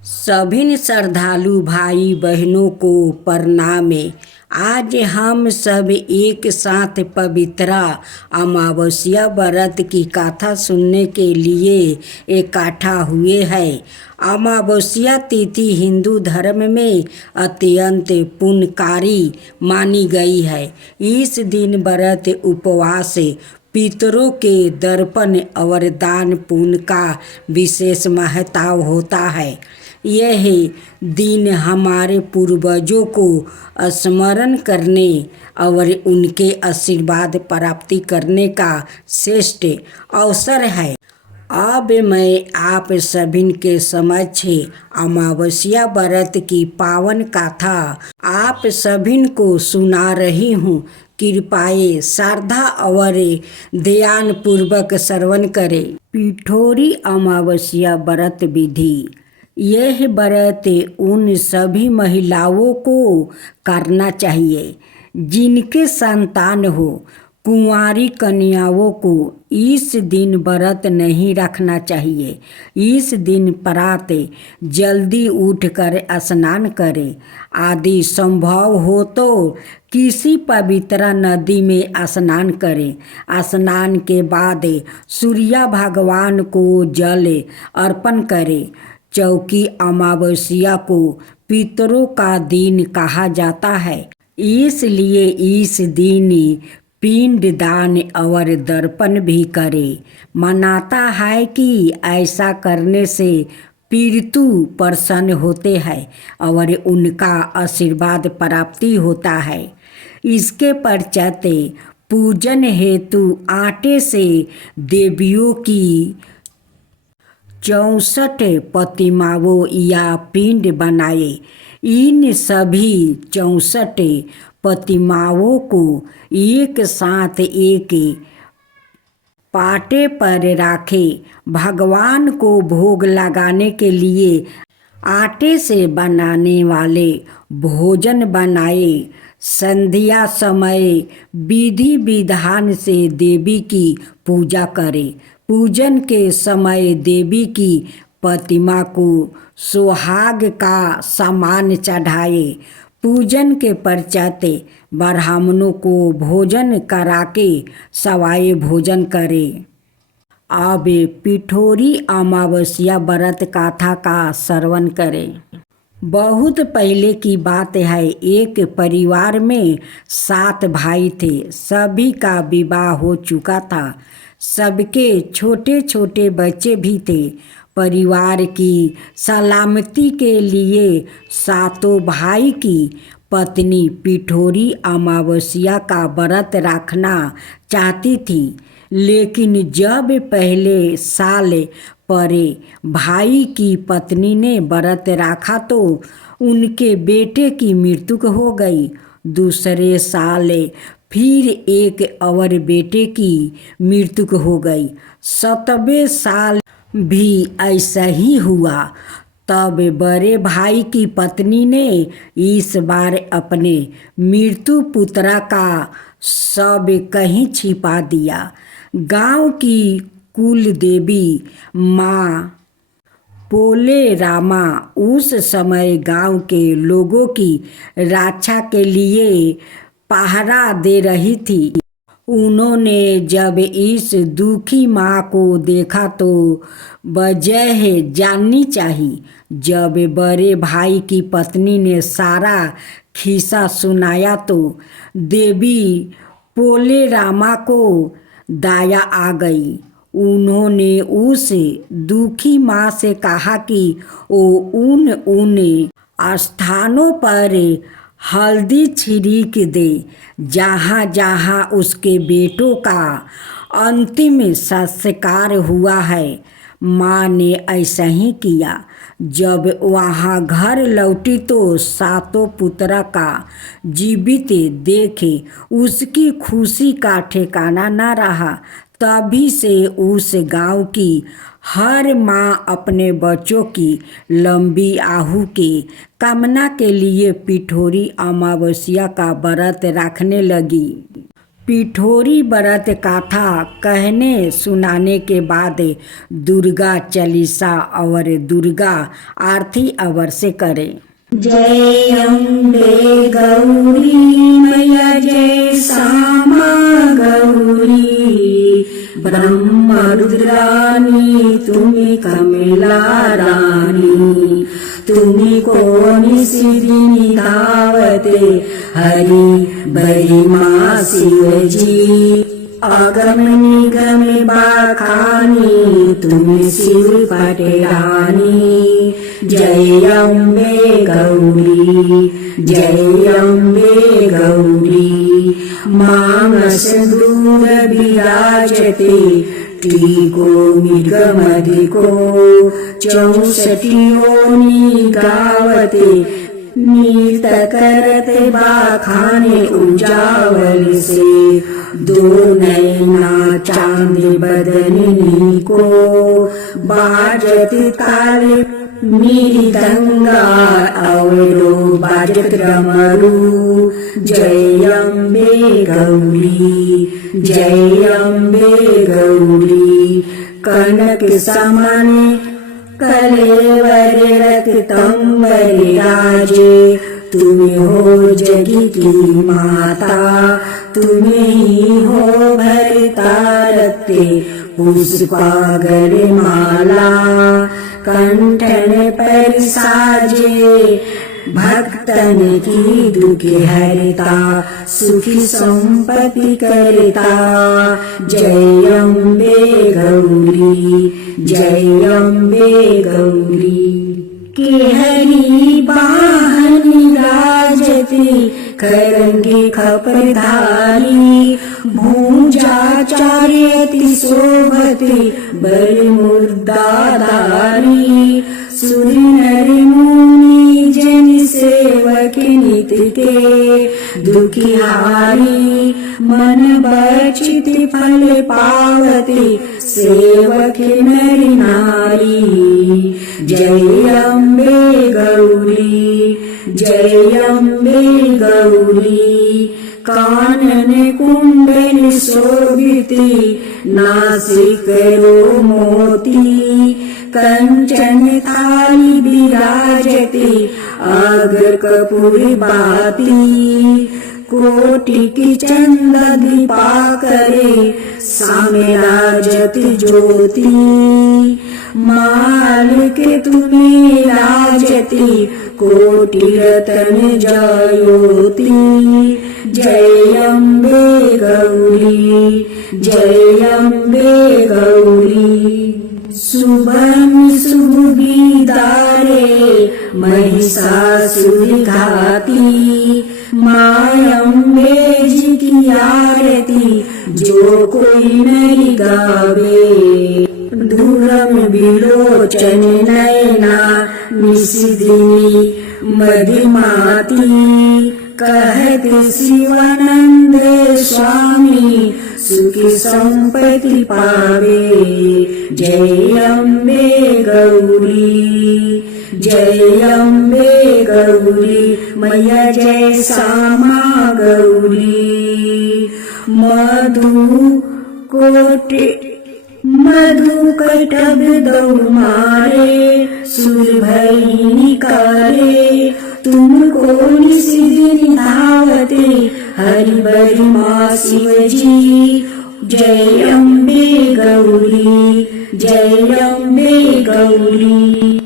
सभिन श्रद्धालु भाई बहनों को प्रणाम। आज हम सब एक साथ पवित्र अमावस्या व्रत की कथा सुनने के लिए इकट्ठा हुए हैं। अमावस्या तिथि हिंदू धर्म में अत्यंत पुण्यकारी मानी गई है। इस दिन व्रत, उपवास, पितरों के दर्पण और दान पुण्य का विशेष महत्व होता है। यह दिन हमारे पूर्वजों को स्मरण करने और उनके आशीर्वाद प्राप्ति करने का श्रेष्ठ अवसर है। अब मैं आप सभी के समक्ष अमावस्या व्रत की पावन कथा आप सभी को सुना रही हूँ। कृपया श्रद्धा और ध्यान पूर्वक श्रवण करें। पिठोरी अमावस्या व्रत विधि। यह व्रत उन सभी महिलाओं को करना चाहिए जिनके संतान हो। कुंवारी कन्याओं को इस दिन व्रत नहीं रखना चाहिए। इस दिन प्रातः जल्दी उठकर स्नान करें। यदि संभव हो तो किसी पवित्र नदी में स्नान करें। स्नान के बाद सूर्य भगवान को जल अर्पण करें। चौकी अमावस्या को पितरों का दिन कहा जाता है, इसलिए इस दिन पिंड दान और दर्पण भी करें। मानता है कि ऐसा करने से पितृ प्रसन्न होते हैं और उनका आशीर्वाद प्राप्ति होता है। इसके पश्चात पूजन हेतु आटे से देवियों की 64 प्रतिमाओं या पिंड बनाए। इन सभी 64 प्रतिमाओं को एक साथ एक पाटे पर रखें। भगवान को भोग लगाने के लिए आटे से बनाने वाले भोजन बनाए। संध्या समय विधि विधान से देवी की पूजा करें। पूजन के समय देवी की प्रतिमा को सुहाग का सामान चढ़ाए। पूजन के पश्चात ब्राह्मणों को भोजन करा के सवाए भोजन करें। अब पिठोरी अमावस्या व्रत कथा का श्रवण करें। बहुत पहले की बात है। एक परिवार में 7 भाई थे। सभी का विवाह हो चुका था। सबके छोटे छोटे बच्चे भी थे। परिवार की सलामती के लिए 7 भाई की पत्नी पिठोरी अमावस्या का व्रत रखना चाहती थी, लेकिन जब पहले साल परे भाई की पत्नी ने व्रत रखा तो उनके बेटे की मृत्यु हो गई। दूसरे साल फिर एक और बेटे की मृत्यु हो गई। 7वें साल भी ऐसा ही हुआ। तब बड़े भाई की पत्नी ने इस बार अपने मृत्यु पुत्र का शव कहीं छिपा दिया। गांव की कुल देवी माँ पोले रामा उस समय गांव के लोगों की रक्षा के लिए पहरा दे रही थी। उन्होंने जब इस दुखी माँ को देखा तो वजह जाननी चाहिए। जब बड़े भाई की पत्नी ने सारा खिस्सा सुनाया तो देवी पोले रामा को दया आ गई। उन्होंने उस दुखी माँ से कहा कि वो उन स्थानों पर हल्दी छिड़क दे जहाँ जहाँ उसके बेटों का अंतिम संस्कार हुआ है। माँ ने ऐसा ही किया। जब वहाँ घर लौटी तो 7 पुत्र का जीवित देखे उसकी खुशी का ठिकाना न रहा। तभी से उस गांव की हर माँ अपने बच्चों की लंबी आयु की कामना के लिए पिठोरी अमावस्या का व्रत रखने लगी। पिठोरी व्रत गाथा कहने सुनाने के बाद दुर्गा चालीसा और दुर्गा आरती अवर से करें। जय अम्बे गौरी मैया जय श्यामा गौरी, ब्रह्म रुद्रानी तुम्ही कमला रानी, तुम्ही कोणी सिद्धिनी धावते हरी बरी मा शिवजी, आगम निगम बाखानी तुम्ही शिव पटेरानी, जय अम्बे गौरी जय अम्बे गौरी, मानस दूर विराजते टीको मृगमधिको, 64 योनि गावते नृत करते बाखाने उजावल से, दो नैना चांद बदनी को, बाजत ताल मृदंगा अवरो बाजत डमरू, जय अम्बे गौरी जय अम्बे गौरी, कनक समाने कलेवर रक्तंबर राजे, तुम्हें हो जगी की माता, तुम्हें ही हो भरता रखते पुष्पागर माला, कंठन पर साजे भक्तन की दुख हरता, सुखी संपत्ति करता, जय अम्बे गौरी जय अम्बे गौरी, के हरि वाहन राजती करंगे खपरधारी, भूजा चार्यति शोभते बल मुर्दाधारी, सुर नर मुनि जन सेवक नित के दुखिहारी, मन बचित फल पावते सेवक नर नारी, जय अम्बे गौरी जय अम्बे गौरी, कानन कुंडल शोभिते नासिकरो मोती, कंचन थाली विराजते अग्र कपूर बाती, कोटि की चंद दीपाकरे सामे राजत ज्योति, माल के तुम्हें राजती कोटि रतन जयोति, जय अम्बे गौरी जय अम्बे गौरी, शुभम शुभगी दारे महिषासुर घाती, माँ अम्बे जी की आरती जो कोई नहीं गावे, दूरम विलोचन नयना निशिदिनी मधुमाती, कहते शिवानंद स्वामी सुखी संपत्ति पावे, जय अम्बे गौरी जय अम्बे गौरी, मैया जय श्यामा गौरी, मधु कटब दौ मारे, सुर भई निकारे, तुमको निशिदिनी धावते हरि बरी मा शिवजी, जय अम्बे गौरी जय अम्बे गौरी।